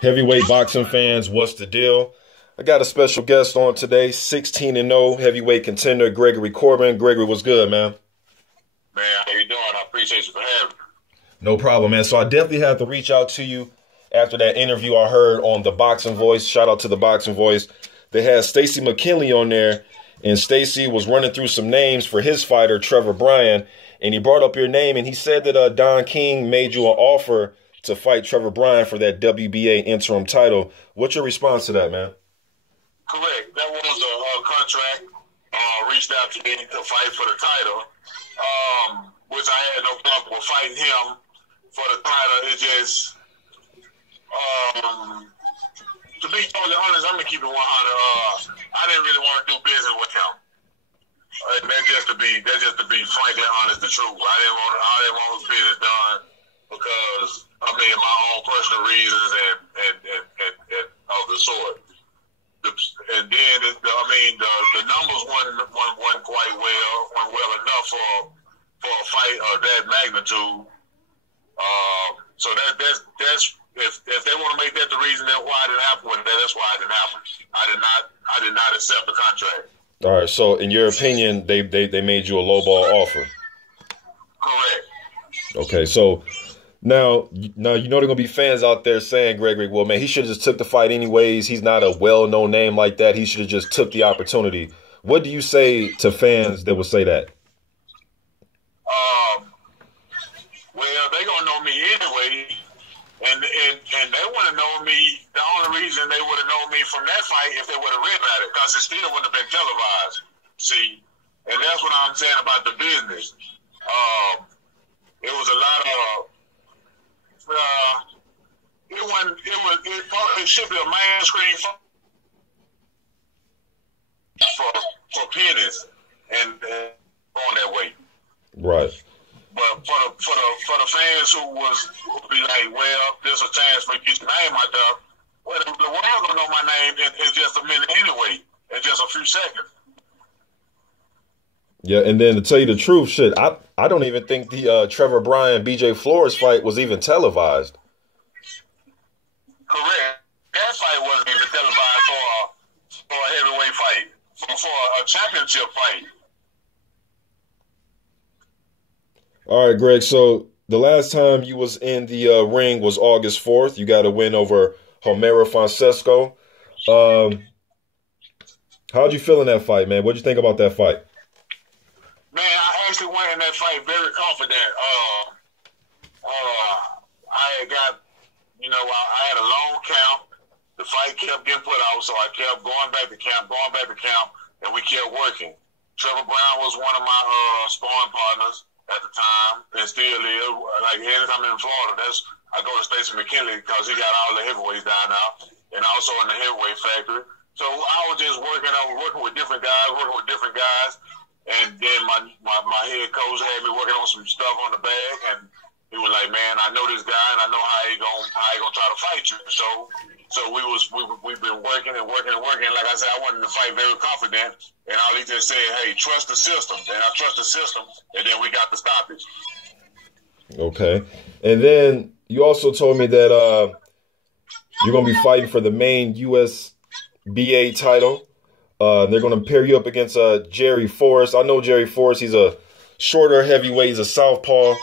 Heavyweight boxing fans, what's the deal? I got a special guest on today, 16-0 heavyweight contender Gregory Corbin. Gregory, what's good, man? Man, how you doing? I appreciate you for having me. No problem, man. So I definitely had to reach out to you after that interview I heard on The Boxing Voice. Shout out to The Boxing Voice. They had Stacey McKinley on there, and Stacey was running through some names for his fighter, Trevor Bryan, and he brought up your name, and he said that Don King made you an offer to fight Trevor Bryan for that WBA interim title. What's your response to that, man? Correct. That was a contract. Reached out to me to fight for the title, which I had no problem with fighting him for the title. It just, to be totally honest, I'm gonna keep it 100. I didn't really want to do business with him. That's just to be frankly honest, the truth. I didn't want his business done because I mean my own personal reasons and of the sort. And then the numbers weren't quite well enough for a fight of that magnitude. So that's if they want to make that the reason that why it didn't happen, that's why it didn't happen. I did not accept the contract. All right. So in your opinion, they made you a lowball offer. Correct. Okay. So now you know there are gonna be fans out there saying, Gregory, well, man, he should have just took the fight anyways. He's not a well-known name like that. He should have just took the opportunity. What do you say to fans that would say that? Well, they gonna know me anyway, and they want to know me. The only reason they would have known me from that fight if they would have read about it, because it still wouldn't have been televised. See, and that's what I'm saying about the business. It was a lot of. It should be a main screen for pennies and going that way. Right. But for the fans who be like, well, there's a chance for you to get your name out there. Well, the world gonna know my name in just a minute anyway, in just a few seconds. Yeah, and then to tell you the truth, shit, I don't even think the Trevor Bryan BJ Flores fight was even televised. Correct. That fight wasn't even televised for a heavyweight fight, for a championship fight. All right, Greg. So the last time you was in the ring was August 4th. You got a win over Homero Francesco. How'd you feel in that fight, man? What'd you think about that fight? Man, I actually went in that fight very confident. I had got, I had a long count. The fight kept getting put out, so I kept going back to camp, and we kept working. Trevor Bryan was one of my sparring partners at the time, and still is. Like, anytime I'm in Florida, I go to Stacey McKinley because he got all the heavyweights down now, and also in the heavyweight factory. So I was just working with different guys, and then my head coach had me working on some stuff on the bag, and he was like, "Man, I know this guy, and I know how he gonna try to fight you." So we've been working. Like I said, I wanted to fight very confident, and all he just said, "Hey, trust the system," and I trust the system, and then we got the stoppage. Okay, and then you also told me that you're gonna be fighting for the main USBA title. They're going to pair you up against Jerry Forrest. I know Jerry Forrest. He's a shorter heavyweight. He's a southpaw.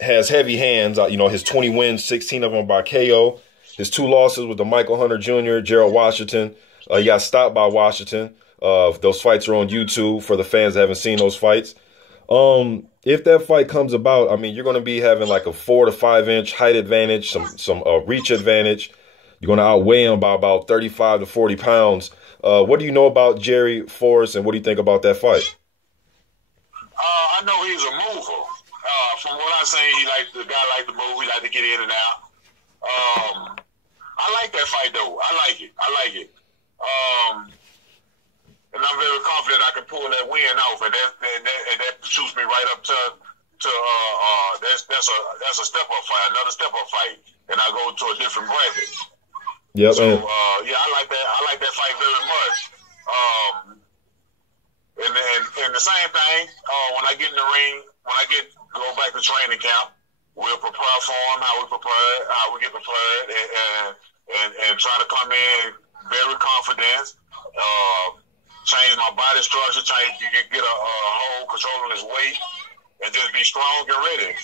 Has heavy hands. His 20 wins, 16 of them by KO. His 2 losses with the Michael Hunter Jr., Gerald Washington. He got stopped by Washington. Those fights are on YouTube for the fans that haven't seen those fights. If that fight comes about, I mean, you're going to be having like a 4 to 5 inch height advantage, some reach advantage. You're going to outweigh him by about 35 to 40 pounds. What do you know about Jerry Forrest, and what do you think about that fight? I know he's a mover. From what I say, the guy like to move. He like to get in and out. I like that fight though. I like it. And I'm very confident I can pull that win off, and that shoots me right up to that's a step up fight, another step up fight, and I go to a different bracket. Yep. So I like that fight very much. And the same thing when I get in the ring, go back to training camp, we'll prepare for them, how we get prepared, and try to come in very confident. Change my body structure, get a hold, controlling his weight, and just be strong and ready.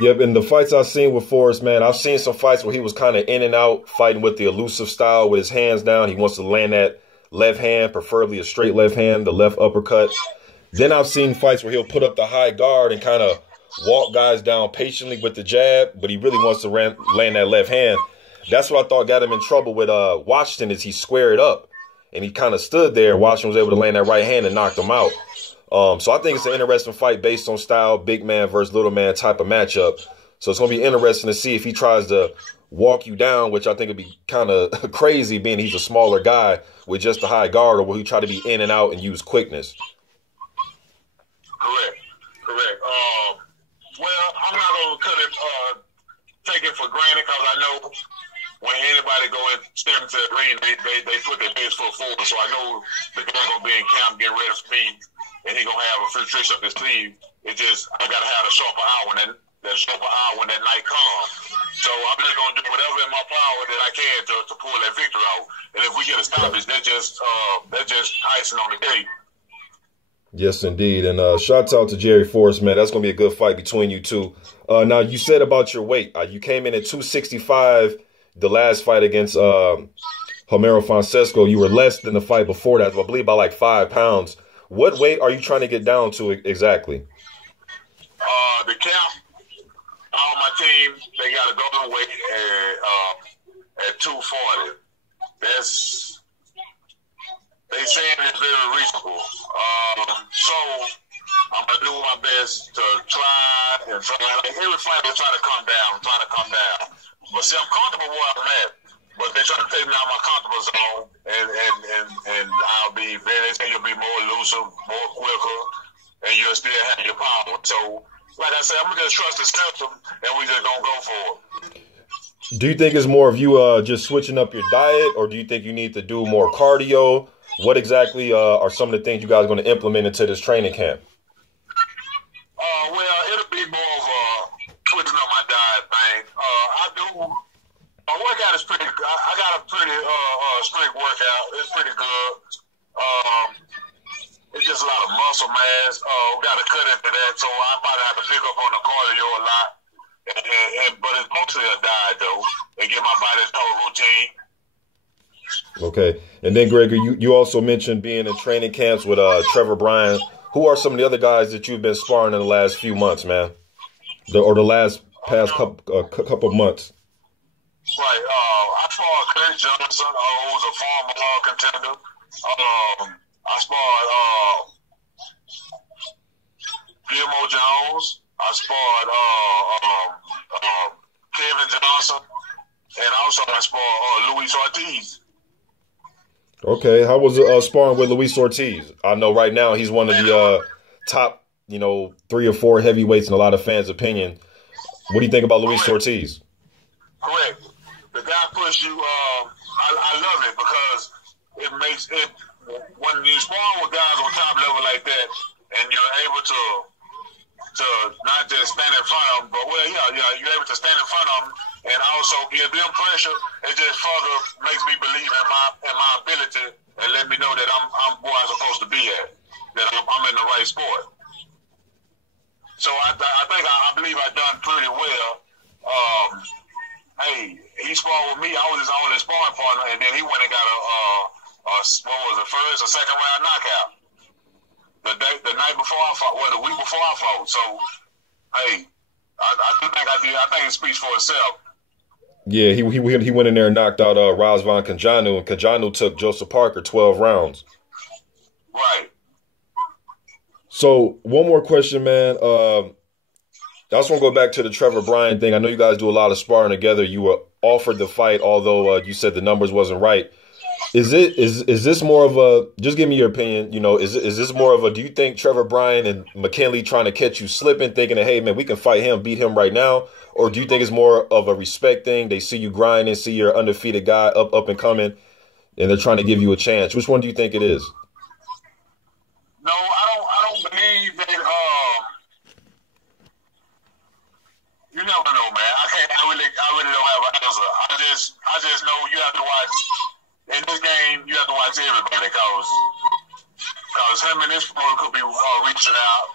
Yep, in the fights I've seen with Forrest, man, I've seen some fights where he was kind of in and out, fighting with the elusive style with his hands down. He wants to land that left hand, preferably a straight left hand, the left uppercut. Then I've seen fights where he'll put up the high guard and kind of walk guys down patiently with the jab, but he really wants to land that left hand. That's what I thought got him in trouble with Washington, is he squared up. And he kind of stood there. Washington was able to land that right hand and knocked him out. So I think it's an interesting fight based on style, big man versus little man type of matchup. So it's going to be interesting to see if he tries to walk you down, which I think would be kind of crazy being he's a smaller guy with just a high guard, or will he try to be in and out and use quickness? Correct. Well, I'm not going to take it for granted, because I know when anybody go and step into the ring, they put their best foot forward. So I know the guy going to be in camp getting ready for me, and he going to have a few tricks up his sleeve. It just, I got to have a sharper eye when that night comes. So I'm just going to do whatever in my power that I can to pull that victory out. And if we get a stoppage, that's just icing on the cake. Yes, indeed. And shouts out to Jerry Forrest, man. That's going to be a good fight between you two. Now, you said about your weight. You came in at 265 the last fight against Homero Francesco. You were less than the fight before that, I believe by like 5 pounds. What weight are you trying to get down to exactly? The camp, all my team, they got to go to weight at 240. They saying it's very reasonable. So I'm gonna do my best to try. Like every fight, they try to come down. But see, I'm comfortable where I'm at. But they try to take me out of my comfortable zone, and I'll be very. They say you'll be more elusive, more quicker, and you'll still have your power. So, like I said, I'm gonna just trust the system, and we just gonna go for it. Do you think it's more of you just switching up your diet, or do you think you need to do more cardio? What exactly are some of the things you guys are going to implement into this training camp? Well, it'll be more of a switching up my diet thing. My workout is pretty good. I got a pretty strict workout. It's pretty good. It's just a lot of muscle mass. We got to cut into that, so I probably have to pick up on the cardio a lot. But it's mostly a diet, though, and get my body's whole routine. Okay. And then, Gregory, you also mentioned being in training camps with Trevor Bryan. Who are some of the other guys that you've been sparring in the last few months, man? The past couple months? Right. I sparred Chris Johnson, who's a former contender. I sparred Guillermo Jones. I sparred Kevin Johnson. And also I sparred Luis Ortiz. Okay, how was sparring with Luis Ortiz? I know right now he's one of the top, 3 or 4 heavyweights in a lot of fans' opinion. What do you think about Luis Ortiz? Correct. The guy push you. I love it because it makes it when you spar with guys on top level like that, and you're able to not just stand in front of them, but you're able to stand in front of them and also give them pressure. It just further makes me believe in my ability and let me know that I'm where I'm supposed to be at, that I'm in the right sport. So I believe I've done pretty well. Hey, he sparred with me. I was his only sparring partner, and then he went and got a first or second round knockout. The night before I fought, the week before I fought. So, hey, I think it speaks for itself. Yeah, he went in there and knocked out Razvan Kanjanu, and Kanjanu took Joseph Parker 12 rounds. Right. So, one more question, man. I just want to go back to the Trevor Bryan thing. I know you guys do a lot of sparring together. You were offered the fight, although you said the numbers wasn't right. Is this more of a, just give me your opinion, is this more of a, do you think Trevor Bryan and McKinley trying to catch you slipping, thinking that, hey, man, we can fight him, beat him right now? Or do you think it's more of a respect thing? They see you grinding, see you're an undefeated guy, up and coming, and they're trying to give you a chance. Which one do you think it is? No, I don't believe that man. I really don't have an answer. I just know you have to watch. In this game, you have to watch everybody because him and this brother could be reaching out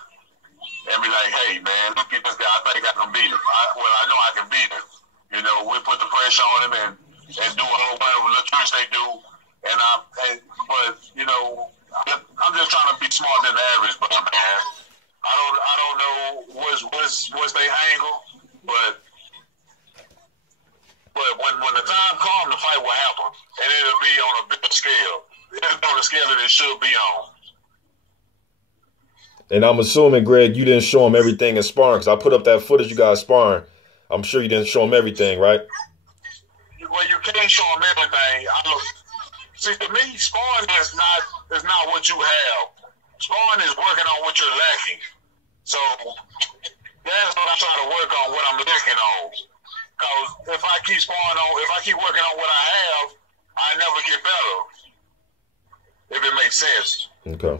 and be like, hey, man, look at this guy. I think I can beat him. I know I can beat him. You know, we put the pressure on him and do whatever little tricks they do. But you know, I'm just trying to be smarter than the average, but man, I don't know what's their angle, but when the time comes, the fight will happen, and it'll be on a bigger scale. It'll be on the scale that it should be on. And I'm assuming, Greg, you didn't show him everything in sparring, because I put up that footage you guys sparring. I'm sure you didn't show him everything, right? Well, you can't show him everything. See, to me, sparring is not what you have. Sparring is working on what you're lacking. So that's what I'm trying to work on, what I'm lacking on. Because if I keep working on what I have, I never get better. If it makes sense. Okay.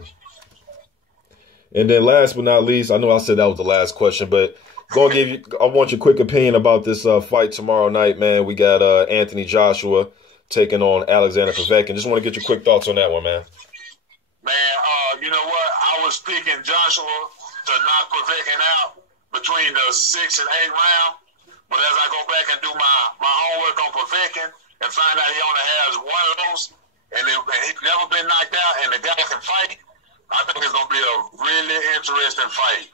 And then last but not least, I know I said that was the last question, but I want your quick opinion about this fight tomorrow night, man. We got Anthony Joshua taking on Alexander Povetkin. Just want to get your quick thoughts on that one, man. Man, you know what? I was picking Joshua to knock Povetkin out between the 6th and 8th round. But as I go back and do my homework on Povetkin and find out he only has one loss and he's never been knocked out and the guy can fight, I think it's going to be a really interesting fight.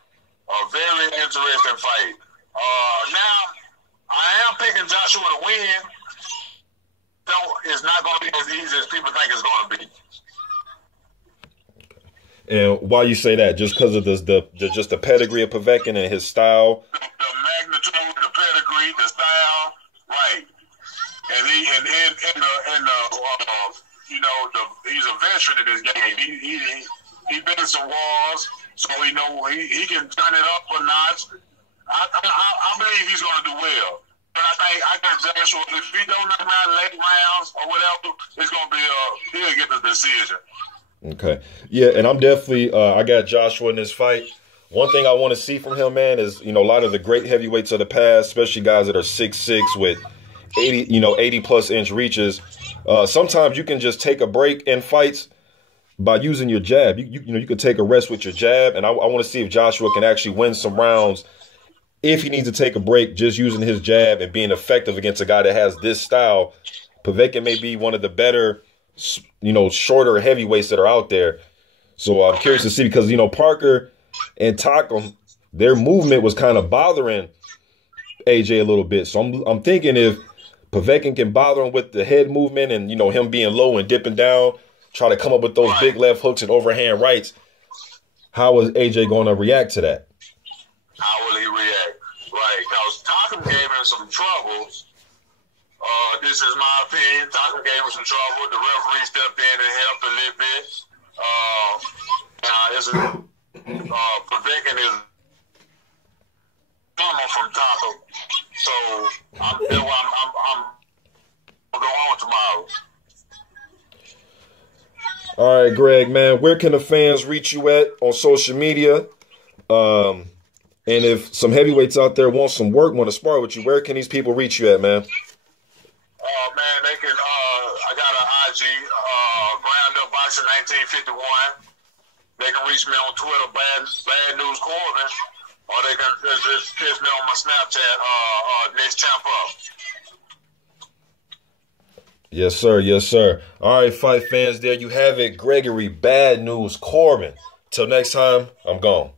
A very interesting fight. Now, I am picking Joshua to win. It's not going to be as easy as people think it's going to be. And why you say that? Just because of the pedigree of Povetkin and his style? The magnitude, the pedigree, the style, right? And he's a veteran in this game. He been in some wars, so he can turn it up a notch. I believe he's going to do well. But I got Joshua. If he don't knock him out in late rounds or whatever, it's going to be he'll get the decision. Okay. Yeah, and I'm definitely I got Joshua in this fight. One thing I want to see from him, man, is, a lot of the great heavyweights of the past, especially guys that are 6'6" with 80+ inch reaches. Sometimes you can just take a break in fights by using your jab. You can take a rest with your jab, and I want to see if Joshua can actually win some rounds if he needs to take a break, just using his jab and being effective against a guy that has this style. Povetkin may be one of the better, shorter heavyweights that are out there. So I'm curious to see, because, Parker and Takam, their movement was kind of bothering AJ a little bit. So I'm thinking if Povetkin can bother him with the head movement and, him being low and dipping down, try to come up with those big left hooks and overhand rights, how is AJ going to react to that? How will he react? Right, because Takam gave him some troubles. This is my opinion. Takam gave him some trouble. The referee stepped in and helped a little bit. Povetkin is coming from Takam, so I'm going to go on tomorrow. All right, Greg, man, where can the fans reach you at on social media? And if some heavyweights out there want some work, want to spar with you, where can these people reach you at, man? Man, they can. I got an IG, Ground Up Boxing 1951. They can reach me on Twitter, Bad News Corbin, or they can just catch me on my Snapchat, Next Champ Up. Yes, sir. Yes, sir. All right, fight fans, there you have it. Gregory Bad News Corbin. Till next time, I'm gone.